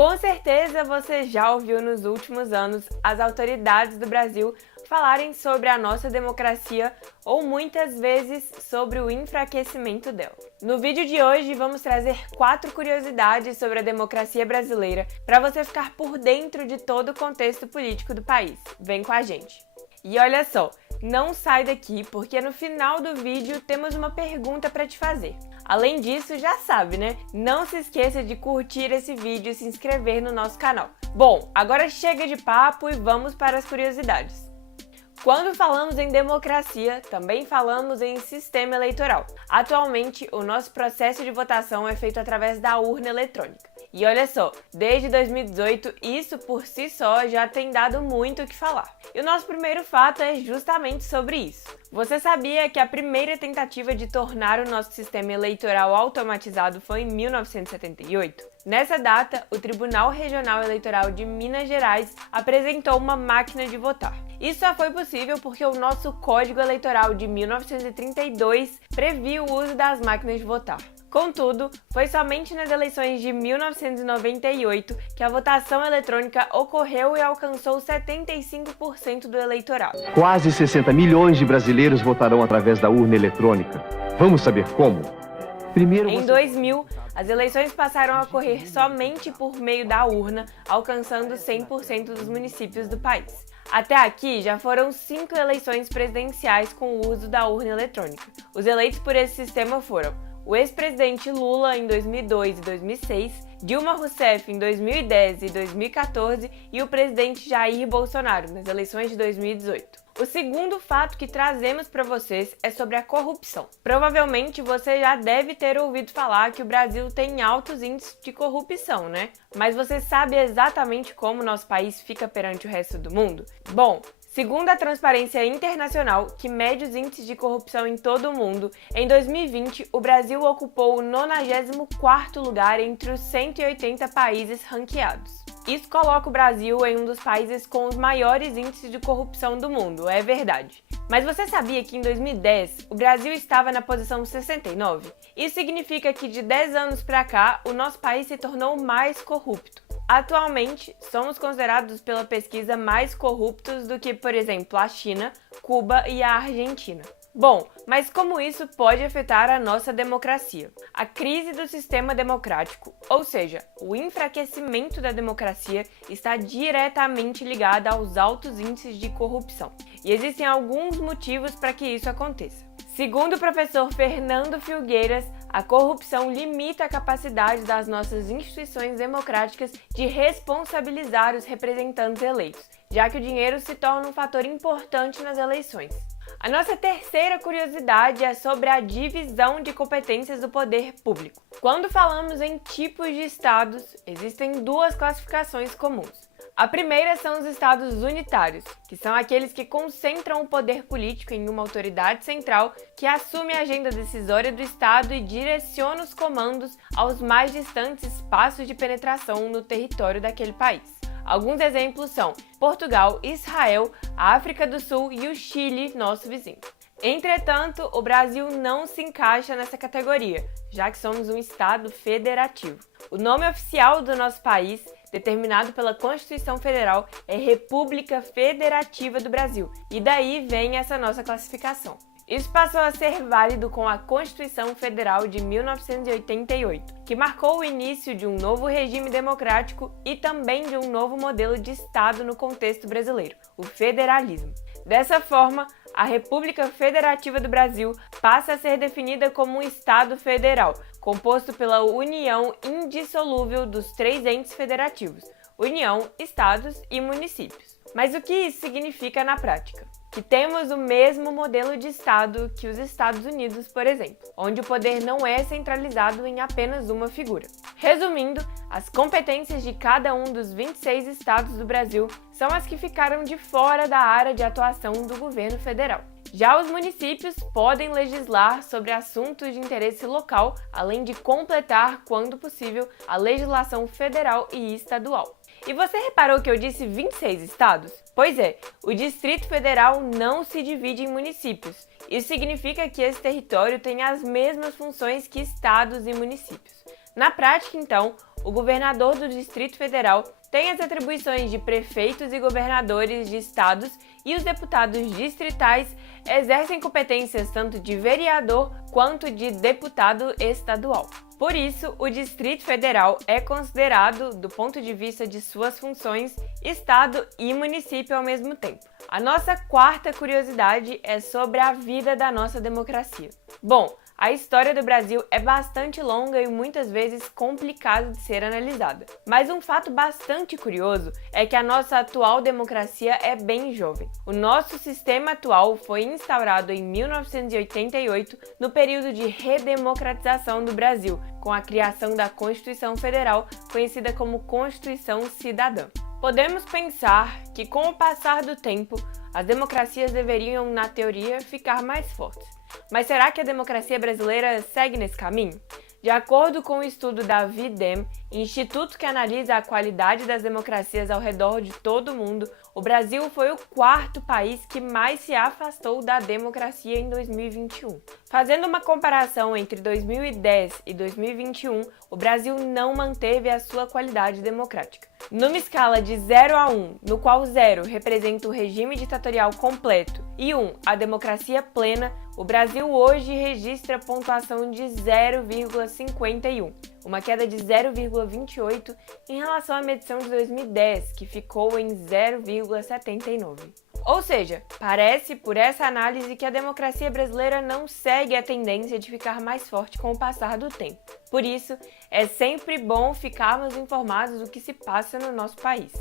Com certeza você já ouviu nos últimos anos as autoridades do Brasil falarem sobre a nossa democracia ou muitas vezes sobre o enfraquecimento dela. No vídeo de hoje vamos trazer 4 curiosidades sobre a democracia brasileira para você ficar por dentro de todo o contexto político do país. Vem com a gente! E olha só, não sai daqui porque no final do vídeo temos uma pergunta para te fazer. Além disso, já sabe, né? Não se esqueça de curtir esse vídeo e se inscrever no nosso canal. Bom, agora chega de papo e vamos para as curiosidades. Quando falamos em democracia, também falamos em sistema eleitoral. Atualmente, o nosso processo de votação é feito através da urna eletrônica. E olha só, desde 2018, isso por si só já tem dado muito o que falar. E o nosso primeiro fato é justamente sobre isso. Você sabia que a primeira tentativa de tornar o nosso sistema eleitoral automatizado foi em 1978? Nessa data, o Tribunal Regional Eleitoral de Minas Gerais apresentou uma máquina de votar. Isso só foi possível porque o nosso Código Eleitoral de 1932 previa o uso das máquinas de votar. Contudo, foi somente nas eleições de 1998 que a votação eletrônica ocorreu e alcançou 75% do eleitorado. Quase 60 milhões de brasileiros votarão através da urna eletrônica. Vamos saber como? Em 2000, as eleições passaram a ocorrer somente por meio da urna, alcançando 100% dos municípios do país. Até aqui, já foram 5 eleições presidenciais com o uso da urna eletrônica. Os eleitos por esse sistema foram o ex-presidente Lula em 2002 e 2006, Dilma Rousseff em 2010 e 2014 e o presidente Jair Bolsonaro nas eleições de 2018. O segundo fato que trazemos para vocês é sobre a corrupção. Provavelmente você já deve ter ouvido falar que o Brasil tem altos índices de corrupção, né? Mas você sabe exatamente como nosso país fica perante o resto do mundo? Bom, segundo a Transparência Internacional, que mede os índices de corrupção em todo o mundo, em 2020 o Brasil ocupou o 94º lugar entre os 180 países ranqueados. Isso coloca o Brasil em um dos países com os maiores índices de corrupção do mundo, é verdade. Mas você sabia que em 2010 o Brasil estava na posição 69? Isso significa que de 10 anos para cá o nosso país se tornou mais corrupto. Atualmente, somos considerados pela pesquisa mais corruptos do que, por exemplo, a China, Cuba e a Argentina. Bom, mas como isso pode afetar a nossa democracia? A crise do sistema democrático, ou seja, o enfraquecimento da democracia, está diretamente ligada aos altos índices de corrupção. E existem alguns motivos para que isso aconteça. Segundo o professor Fernando Filgueiras, a corrupção limita a capacidade das nossas instituições democráticas de responsabilizar os representantes eleitos, já que o dinheiro se torna um fator importante nas eleições. A nossa terceira curiosidade é sobre a divisão de competências do poder público. Quando falamos em tipos de estados, existem 2 classificações comuns. A primeira são os estados unitários, que são aqueles que concentram o poder político em uma autoridade central que assume a agenda decisória do estado e direciona os comandos aos mais distantes espaços de penetração no território daquele país. Alguns exemplos são Portugal, Israel, a África do Sul e o Chile, nosso vizinho. Entretanto, o Brasil não se encaixa nessa categoria, já que somos um estado federativo. O nome oficial do nosso país, determinado pela Constituição Federal, é República Federativa do Brasil, e daí vem essa nossa classificação. Isso passou a ser válido com a Constituição Federal de 1988, que marcou o início de um novo regime democrático e também de um novo modelo de Estado no contexto brasileiro, o federalismo. Dessa forma, a República Federativa do Brasil passa a ser definida como um Estado federal, composto pela união indissolúvel dos 3 entes federativos: União, Estados e municípios. Mas o que isso significa na prática? Que temos o mesmo modelo de Estado que os Estados Unidos, por exemplo, onde o poder não é centralizado em apenas uma figura. Resumindo, as competências de cada um dos 26 estados do Brasil são as que ficaram de fora da área de atuação do governo federal. Já os municípios podem legislar sobre assuntos de interesse local, além de completar, quando possível, a legislação federal e estadual. E você reparou que eu disse 26 estados? Pois é, o Distrito Federal não se divide em municípios. Isso significa que esse território tem as mesmas funções que estados e municípios. Na prática, então, O governador do Distrito Federal tem as atribuições de prefeitos e governadores de estados e os deputados distritais exercem competências tanto de vereador quanto de deputado estadual. Por isso, o Distrito Federal é considerado, do ponto de vista de suas funções, estado e município ao mesmo tempo. A nossa quarta curiosidade é sobre a vida da nossa democracia. Bom, a história do Brasil é bastante longa e muitas vezes complicada de ser analisada. Mas um fato bastante curioso é que a nossa atual democracia é bem jovem. O nosso sistema atual foi instaurado em 1988, no período de redemocratização do Brasil, com a criação da Constituição Federal, conhecida como Constituição Cidadã. Podemos pensar que, com o passar do tempo, as democracias deveriam, na teoria, ficar mais fortes. Mas será que a democracia brasileira segue nesse caminho? De acordo com o estudo da VIDEM, instituto que analisa a qualidade das democracias ao redor de todo o mundo, o Brasil foi o quarto país que mais se afastou da democracia em 2021. Fazendo uma comparação entre 2010 e 2021, o Brasil não manteve a sua qualidade democrática. Numa escala de 0 a 1, no qual 0 representa o regime ditatorial completo e 1 a democracia plena, o Brasil hoje registra pontuação de 0,51, uma queda de 0,28 em relação à medição de 2010, que ficou em 0,79. Ou seja, parece por essa análise que a democracia brasileira não segue a tendência de ficar mais forte com o passar do tempo. Por isso, é sempre bom ficarmos informados do que se passa no nosso país.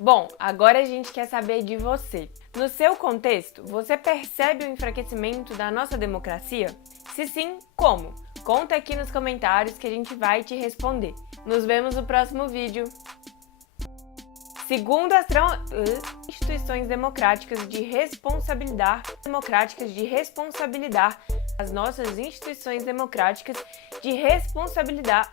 Bom, agora a gente quer saber de você. No seu contexto, você percebe o enfraquecimento da nossa democracia? Se sim, como? Conta aqui nos comentários que a gente vai te responder. Nos vemos no próximo vídeo. Segundo as instituições democráticas de responsabilidade, as nossas instituições democráticas de responsabilidade.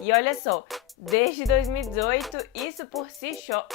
E olha só, desde 2018, isso por si só.